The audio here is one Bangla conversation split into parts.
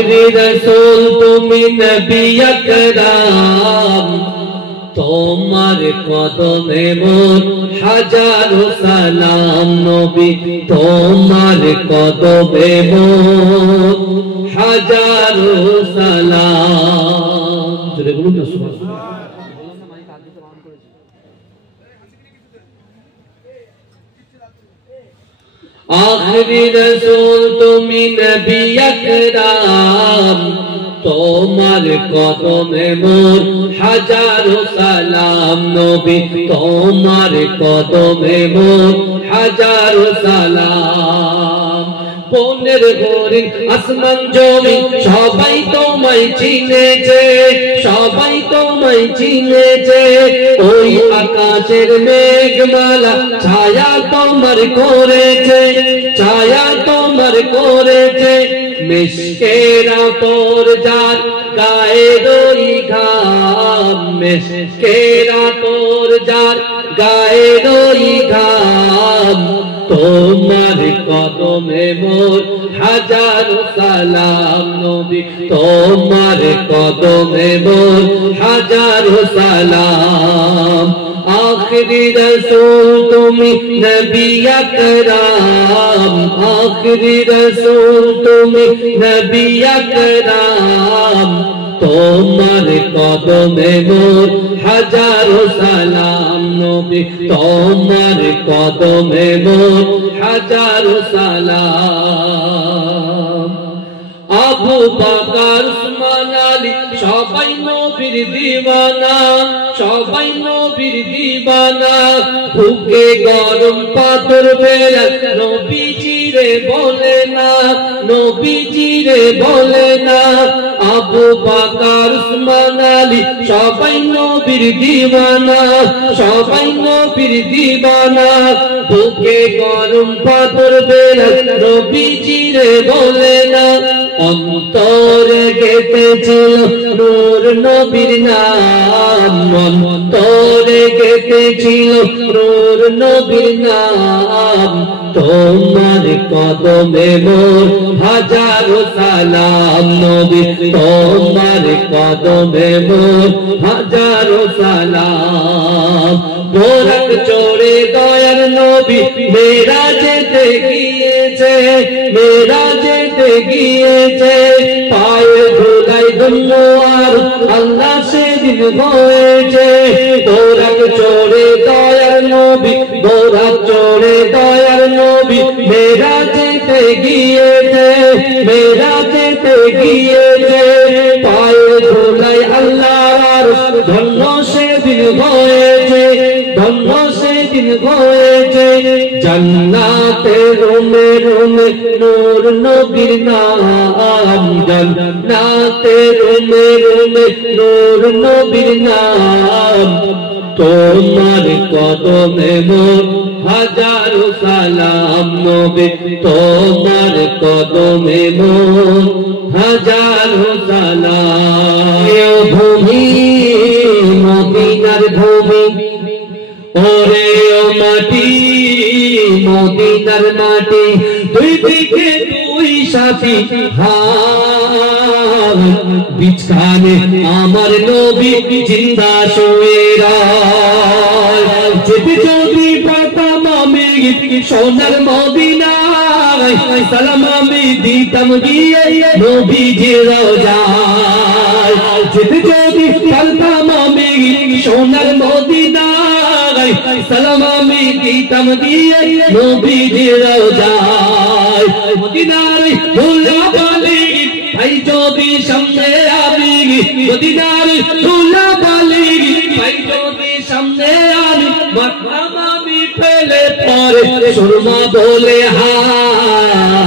आखिरी रसूल तुमी नबी अकराम তোমার কদমে মোর হাজারো সালাম নবী তোমার কদমে মোর হাজারো সালাম জোরে বলুন না সুবহানাল্লাহ आखिरी रसूल तुमी नबी अकराम তোমার কদমে মোর হাজারো সালাম নবী তোমার কদমে মোর হাজারো সালাম বনের হরিণ আসমান জমিন সবাই তোমায় চিনেছে সবাই তোমায় চিনেছে ওই আকাশের মেঘমালা ছায়া তোমার করেছে ছায়া তোমার করেছে মিশকেরা তোর যার গায়ের ওই ঘাম মিশকেরা তোর যার গায়ের ওই ঘাম তোমার কদমে মোর হাজারো সালাম নবী তোমার কদমে মোর হাজারো সালাম आखिरी रसूल तुमी नबी अकराम आखिरी रसूल तुमी नबी अकराम তোমার কদমে মোর হাজারো সালাম নবী তোমার কদমে মোর হাজারো সালাম আবু বকর উসমান আলী সবাই নবীর দিওয়ানা সবাই নবীর দিওয়ানা বুকে গরম পাথর বেলা নবীজিরে বলে না নবীজিরে বলে না আবু বকর উসমান আলী সবাই নবীর দিওয়ানা সবাই নবীর দিওয়ানা বুকে গরম পাথর বেলা নবীজিরে বলে না অন্তরে গেঁথেছিল নূর নবীর নাম অন্তরে গেঁথেছিল নূর নবীর নাম তোমার কদমে মোর হাজারো সালাম নবী তোমার কদমে মোর হাজারো সালাম বোরাক চড়ে দয়ার নবী মেরাজেতে গিয়েছে মেরাজেতে গিয়েছে পায়ে ধুলাই ধন্য আর আল্লাহ সেদিন হয়েছে বোরাক চড়ে দয়ার নবী বোরাক চড়ে দয়ার নবী মেরাজেতে গিয়েছে মেরাজেতে গিয়েছে পায়ে ধুলাই আল্লাহর ধন্য সেদিন হয়েছে ধন্য সেদিন হয়েছে জান্নাতে রুমে রুমে নূর নবীর নাম জান্নাতে রুমে রুমে নূর নবীর নাম তোমার কদমে মোর হাজারো সালাম নবী তোমার কদমে মোর হাজারো সালাম ভূমি মদিনার ভূমি ওরে ও মাটি মদিনার মাটি দুই দিকে দুই সাথী বিছখানে আমার নবী জিন্দা শুয়ে যেতে যদি পাতাম আমি সোনার মদিনায় সালাম আমি দিতাম গিয়ে নবীজির রওজায় যেতে যদি পাতাম আমি সোনার মদিনায় সালাম আমি দিতাম গিয়ে নবীজির রওজায় মদিনার ধুলাবালি ভাই যদি সামনে আমি মদিনার ধুলাবালি ভাই যদি সামনে আমি মাথাম আমি ফেলে পরে সুরমা বলে হায়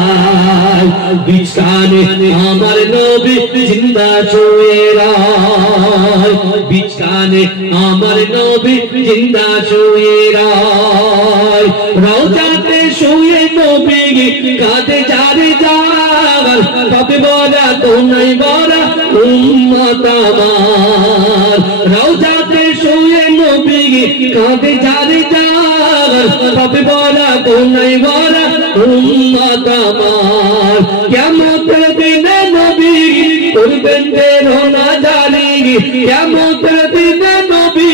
বিছখানে আমার নবী জিন্দা শুয়ে বিছখানে আমার নবী জিন্দা শুয়ে রওজাতে শুয়ে নবী কাঁদে যারে যার তবে বড়া তো নাই বড়া উম্মত আমার রওজাতে শুয়ে নবী কাঁদে যারে যার তবে বড়া তো নাই বড়া উম্মত আমার কিয়ামতের দিনে নবী করবেন যে রোনা জারি কিয়ামতের দিনে নবী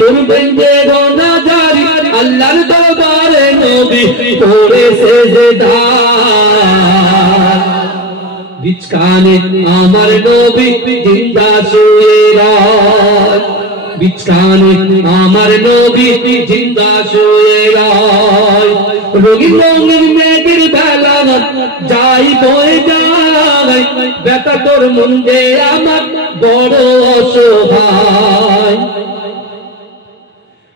করবেন যে রোনা জারি আল্লাহর দরবারে নবী করে সেজদা বিছখানে আমার নবী জিন্দা শুয়ে রয় বিছখানে আমার নবী জিন্দা শুয়ে রয় রোগী রঙের মেঘের বেলা যাই বয়ে যায় ব্যথা তোর মুন্ডে আমার বড় অসহায়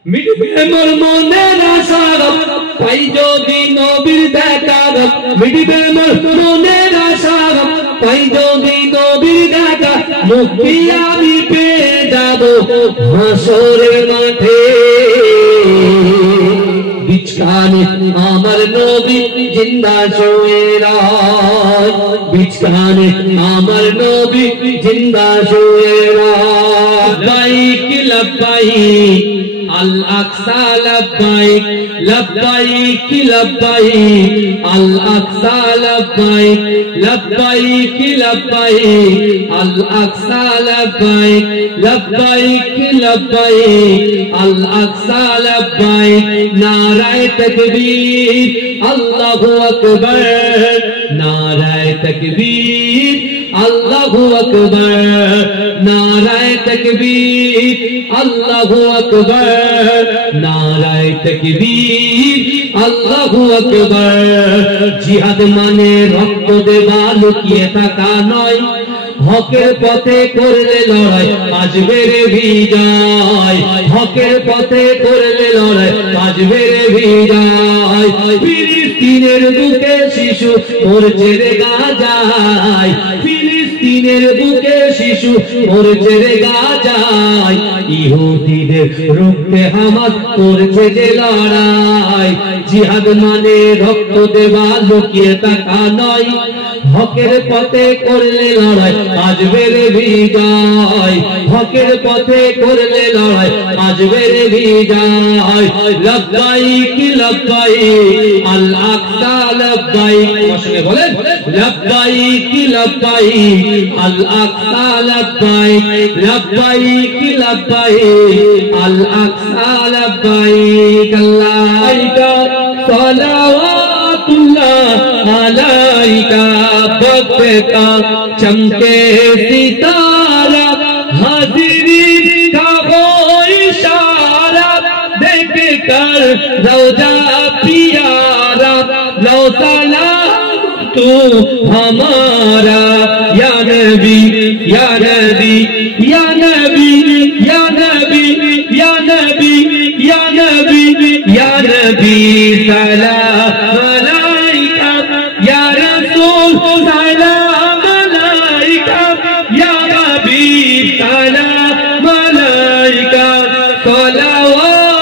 মিটবে মোর মনের আশা পাই যদি নবীর দেখা মিটবে মোর মনের আশা পাই যদি নবীর দেখা মুক্তি আমি পেয়ে যাব হাসরের মাঠে বিছখানে আমার নবী জিন্দা শুয়ে রয় বিছখানে আমার নবী জিন্দা শুয়ে রয় লব্বাইক লব্বাইক আল আকসা লব্বাইক লব্বাইক লব্বাইক আল আকসা লব্বাইক লব্বাইক লব্বাইক আল আকসা লব্বাইক লব্বাইক লব্বাইক আল আকসা লব্বাইক নারায়ে তাকবীর আল্লাহু আকবার নারায়ে তাকবীর আল্লাহু আকবার নারায়ে তাকবীর আল্লাহু আকবার নারায়ে তাকবীর আল্লাহু আকবার জিহাদ মানে রক্ত দেওয়া লুকিয়ে থাকা নয় হকের পথে করলে লড়াই আসবে রে বিজয় হকের পথে করলে লড়াই আসবে রে বিজয় ফিলিস্তিনের বুকে শিশু মরছে রে গাজায় ফিলিস্তিনের বুকে শিশু মরছে রে গাজায় ইহুদিদের রুখতে হামাস করছে যে লড়াই জিহাদ মানে রক্ত দেওয়া লুকিয়ে থাকা নয় হকের পথে করলে লড়াই আসবে রে বিজয় হকের পথে করলে লড়াই আসবে রে বিজয় লব্বাইক লব্বাইক আল আকসা লব্বাইক সঙ্গে বলেন লব্বাইক লব্বাইক আল আকসা লব্বাইক লব্বাইক লব্বাইক আল আকসা লব্বাইক আল্লাহুকা সালাওয়াতুল্লাহ আলাইকা वक्त का चमके सितारा हाजिरी का वो इशारा देख कर रोजा प्यारा लो सलाम तू हमारा या नबी या नबी या नबी या नबी या नबी या नबी या नबी सलाम अलैका या रसूल सलाम अलैका या हबीब सलाम अलैका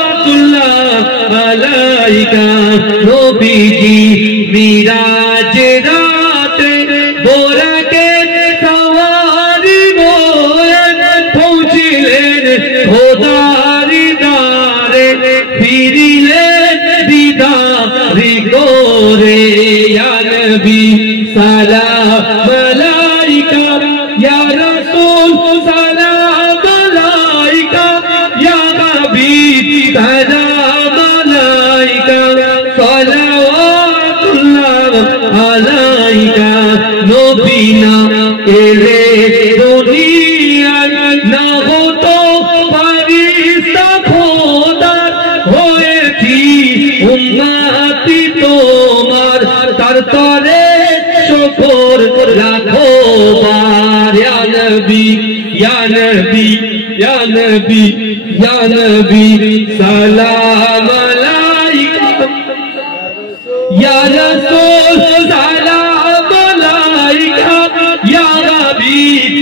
सलावतुल्लाह अलैका नबीजी मिराज रात बोरा के सवारी मोयन पहुँचलेन খোদারি দারে ফিরিলেন দিদারি করে ইয়া নবী সালাম আলাইকা ইয়া রাসূল সালাম আলাইকা ইয়া হাবিব সালাম আলাইকা সালাওয়াতুল্লাহ আলাইকা নবী না এলে দুনিয়ায় না হতো ফারিস্তা খোদা হয়েছি উম্মতি তোমার তার তরে শুকর লাখো বার ইয়া নবী ইয়া নবী ইয়া নবী ইয়া নবী সালাম আলাইকা ইয়া রাসূল সালাম আলাইকা ইয়া হাবিব